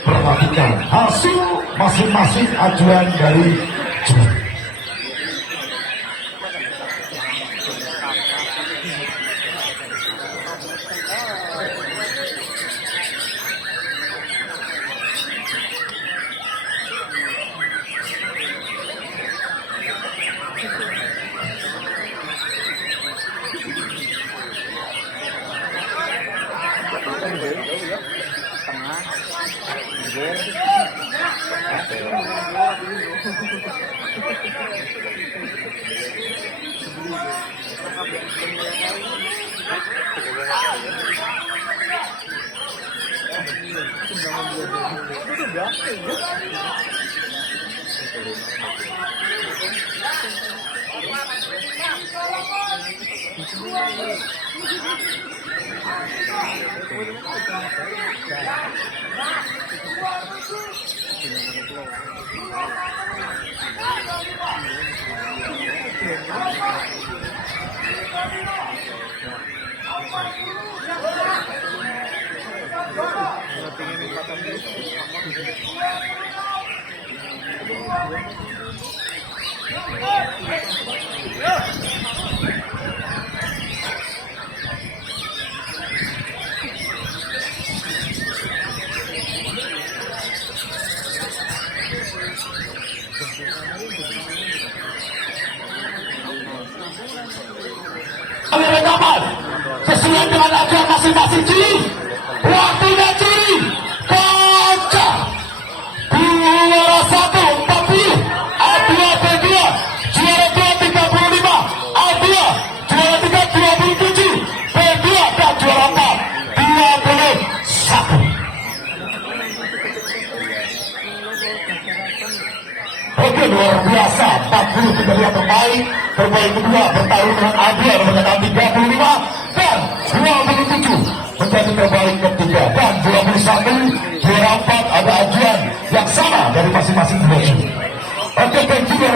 Perhatikan hasil masing-masing ajuan dari juri. Rekaman sesuai dengan ajar masing-masing juri. Waktunya juri kaca 2140 A2 B2 juara 2 35 A2 juara 3 27 B2 dan juara 4 21. Oke, luar biasa, 43 terbaik kedua bertarung dengan Adria menggunakan 35 dan 27 menjadi terbaik ketiga, dan 21 juara 4 ada ajuan yang sama dari masing-masing dimensi. Oke.